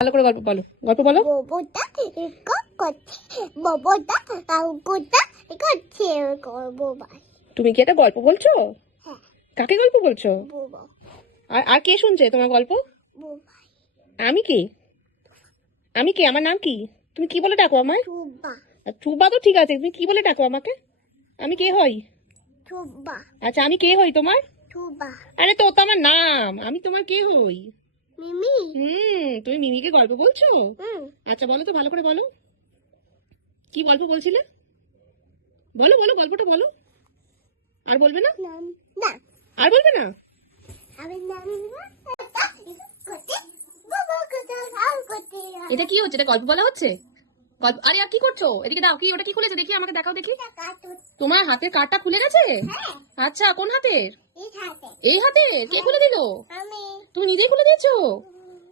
ভালো করে গল্প বলো, গল্প বলো। ববুটা করছে, ববুটা কাকুটা করছে বাবাই। তুমি কি একটা গল্প বলছো? হ্যাঁ, কাকে গল্প বলছো? বাবা আর আর কে শুনছে তোমার গল্প? বাবাই আমি কি? আমি কে? আমার নাম কি? তুমি কি বলে ডাকো আমায়? টুবা টুবা তো ঠিক আছে, তুমি কি বলে ডাকো আমাকে? আমি কে হই? টুবা আচ্ছা, আমি কে হই তোমার? টুবা আরে তো তো আমার নাম, আমি তোমার কে হই? মিমি। তুমি মিমিকে গল্প বলছো? হুম, আচ্ছা বলো তো, ভালো করে বলো, কি গল্প বলছিলে? বলো বলো, গল্পটা বলো। আর বলবে না? নাম না, আর বলবে না? আমি নাম না করতে, বাবা করতে আর করতে। এটা কি হচ্ছে? এটা গল্প বলা হচ্ছে? গল্প? আরে আর কি করছো? এদিকে দাও, কি ওটা কি খুলেছে দেখি, আমাকে দেখাও দেখি। তোমার হাতের কার্ডটা খুলে গেছে? হ্যাঁ, আচ্ছা, কোন হাতের? এই হাতে এই হাতের? কে খুলে দিল? আমি। তুমি নিজেই খুলে দিয়েছো?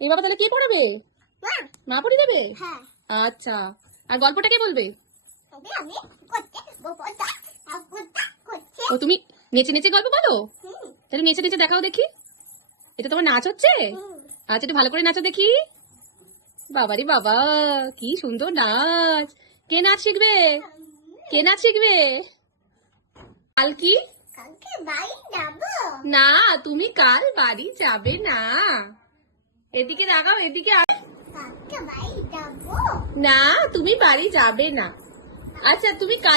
এই বাবা, তাহলে কে পড়াবে? মা, মা পড়িয়ে দেবে? হ্যাঁ, আচ্ছা, আর গল্পটা কে বলবে? আমি করতে, বাবাটা কাকুটা করছে। ও, তুমি নেচে নেচে গল্প বলো? হুম, তাহলে নেচে নেচে দেখাও দেখি। এটা তোমার নাচ হচ্ছে? হুম, আচ্ছা, একটু ভালো করে নাচো দেখি। বাবারে বাবা, কি সুন্দর নাচ! কে নাচ শিখবে? কে নাচ শিখবে? কাল কি? কালকে বাড়ি যাবো। না, তুমি কাল বাড়ি যাবে না। এদিকে তাকাও, এদিকে কালকে বাড়ি যাবো। না, তুমি বাড়ি যাবে না। আচ্ছা, তুমি কাল